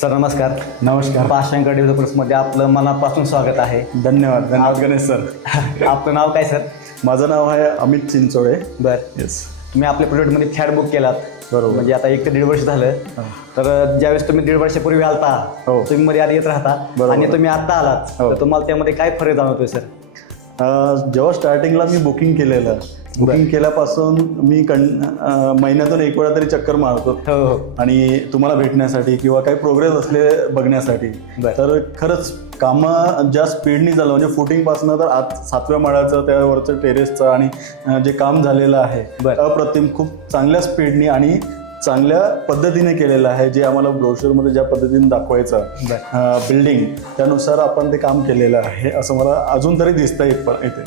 Sir नमस्कार. नमस्कार. पाषाणकर डेव्हलपर्समध्ये आपलं मनापासून स्वागत आहे. धन्यवाद गणेश सर. आपलं नाव काय सर? माझं नाव आहे अमित चिंचोळे. बरं. येस. तुम्ही आपल्या प्रोजेक्टमध्ये फ्लॅट बुक केलात. बरोबर. म्हणजे आता 1 ते 1.5 वर्ष झालं. तर ज्यावेळेस तुम्ही 1.5 वर्षापूर्वी आलता, हो. तुम्ही मध्ये आधी येत राहता बरोबर. आणि तुम्ही आता आलात, हो. तर तुम्हाला त्यामध्ये काय फरक जाणवतोय सर? जेव्हा स्टार्टिंगला मी बुकिंग केलेलं, बुकिंग केल्यापासून मी महिन्यातून एक वेळा तरी चक्कर मारतो हो हो. आणि तुम्हाला भेटण्यासाठी किंवा काही प्रोग्रेस असले बघण्यासाठी. बरं. तर खरंच कामं ज्या स्पीडनी झालं, म्हणजे फुटिंगपासून तर आज 7व्या माळ्याचं त्यावरचं टेरेसचं आणि जे काम झालेलं आहे बरं. अप्रतिम, खूप चांगल्या स्पीडनी आणि चांगल्या पद्धतीने केलेलं आहे. जे आम्हाला ब्रोशरमध्ये ज्या पद्धतीने दाखवायचं बिल्डिंग, त्यानुसार आपण ते काम केलेलं आहे असं मला अजून तरी दिसतं इथे.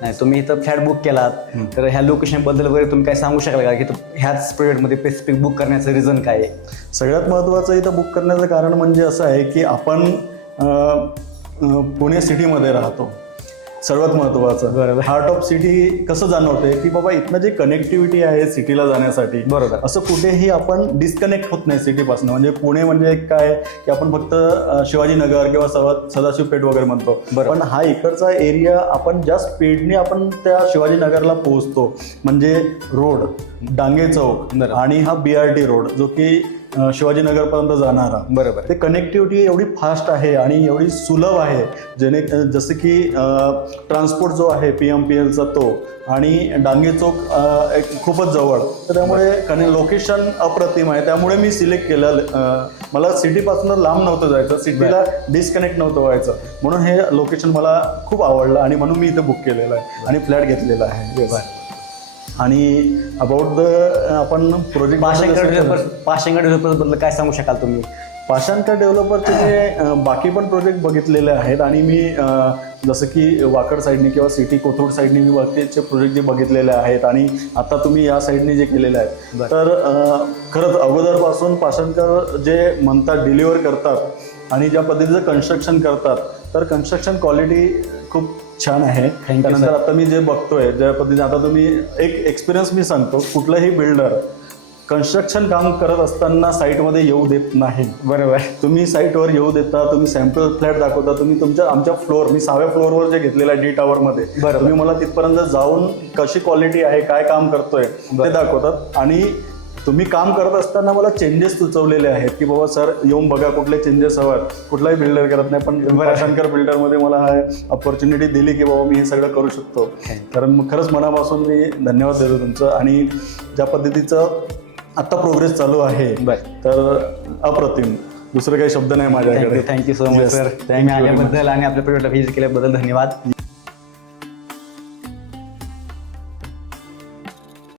नाही, तुम्ही इथं फ्लॅट बुक केलात, तर ह्या लोकेशनबद्दल वगैरे तुम्ही काय सांगू शकाल का, की ह्याच प्रोजेक्टमध्ये स्पेसिफिक बुक करण्याचं रिझन काय आहे? सगळ्यात महत्त्वाचं इथं बुक करण्याचं कारण म्हणजे असं आहे की आपण पुणे सिटीमध्ये राहतो. सर्वात महत्त्वाचं बरोबर. हार्ट ऑफ सिटी कसं जाणवते की बाबा इथनं जे कनेक्टिव्हिटी आहे सिटीला जाण्यासाठी, बरोबर, असं कुठेही आपण डिस्कनेक्ट होत नाही सिटीपासून. म्हणजे पुणे म्हणजे काय की आपण फक्त शिवाजीनगर किंवा सदाशिव पेठ वगैरे म्हणतो, पण हा इकडचा एरिया आपण ज्या स्पीडने आपण त्या शिवाजीनगरला पोहोचतो, म्हणजे रोड डांगे चौक आणि हा BRT रोड जो की शिवाजीनगरपर्यंत जाणारा, बरोबर, ते कनेक्टिव्हिटी एवढी फास्ट आहे आणि एवढी सुलभ आहे, जसं की ट्रान्सपोर्ट जो आहे PMPLचा तो आणि डांगे चौक खूपच जवळ. तर त्यामुळे लोकेशन अप्रतिम आहे. त्यामुळे मी सिलेक्ट केलं. मला सिटीपासून लांब नव्हतं जायचं, सिटीला डिस्कनेक्ट नव्हतं व्हायचं, म्हणून हे लोकेशन मला खूप आवडलं आणि म्हणून मी इथे बुक केलेलं आहे आणि फ्लॅट घेतलेला आहे. आणि अबाउट आपण प्रोजेक्ट पाषाणकर डेव्हलपर्सबद्दल काय सांगू शकाल तुम्ही? पाषाणकर डेव्हलपरचे जे बाकी पण प्रोजेक्ट बघितलेले आहेत आणि मी जसं की वाकड साईडने किंवा सिटी कोथरूड साईडने मी बाकीचे प्रोजेक्ट जे बघितलेले आहेत आणि आता तुम्ही या साईडने जे केलेले आहेत, तर खरंच अगोदरपासून पाषाणकर जे म्हणतात डिलिव्हर करतात आणि ज्या पद्धतीचं कन्स्ट्रक्शन करतात, तर कन्स्ट्रक्शन क्वालिटी खूप छान आहे. त्यानंतर आता मी जे बघतोय ज्या पद्धतीने, आता तुम्ही एक एक्सपिरियन्स मी सांगतो, कुठलाही बिल्डर कन्स्ट्रक्शन काम करत असताना साईटमध्ये येऊ देत नाही. बरोबर. तुम्ही साईटवर येऊ देता, तुम्ही सॅम्पल फ्लॅट दाखवता, तुम्ही आमच्या फ्लोअर, मी 6व्या फ्लोअरवर जे घेतलेलं आहे D टावरमध्ये, तुम्ही मला तिथपर्यंत जाऊन कशी क्वालिटी आहे, काय काम करतोय ते दाखवतात. आणि तुम्ही काम करत असताना मला चेंजेस सुचवलेले आहेत की बाबा सर येऊन बघा कुठले चेंजेस हवेत. कुठलाही बिल्डर करत नाही, पण पाषाणकर बिल्डरमध्ये मला हा ऑपॉर्च्युनिटी दिली की बाबा मी हे सगळं करू शकतो. कारण खरंच मनापासून मी धन्यवाद देतो तुमचं. आणि ज्या पद्धतीचं आत्ता प्रोग्रेस चालू आहे, तर अप्रतिम, दुसरे काही शब्द नाही माझ्याकडे. Thank you so much sir. तुम्ही आल्याबद्दल आणि आपल्या प्रोजेक्टला व्हिजिट केल्याबद्दल धन्यवाद.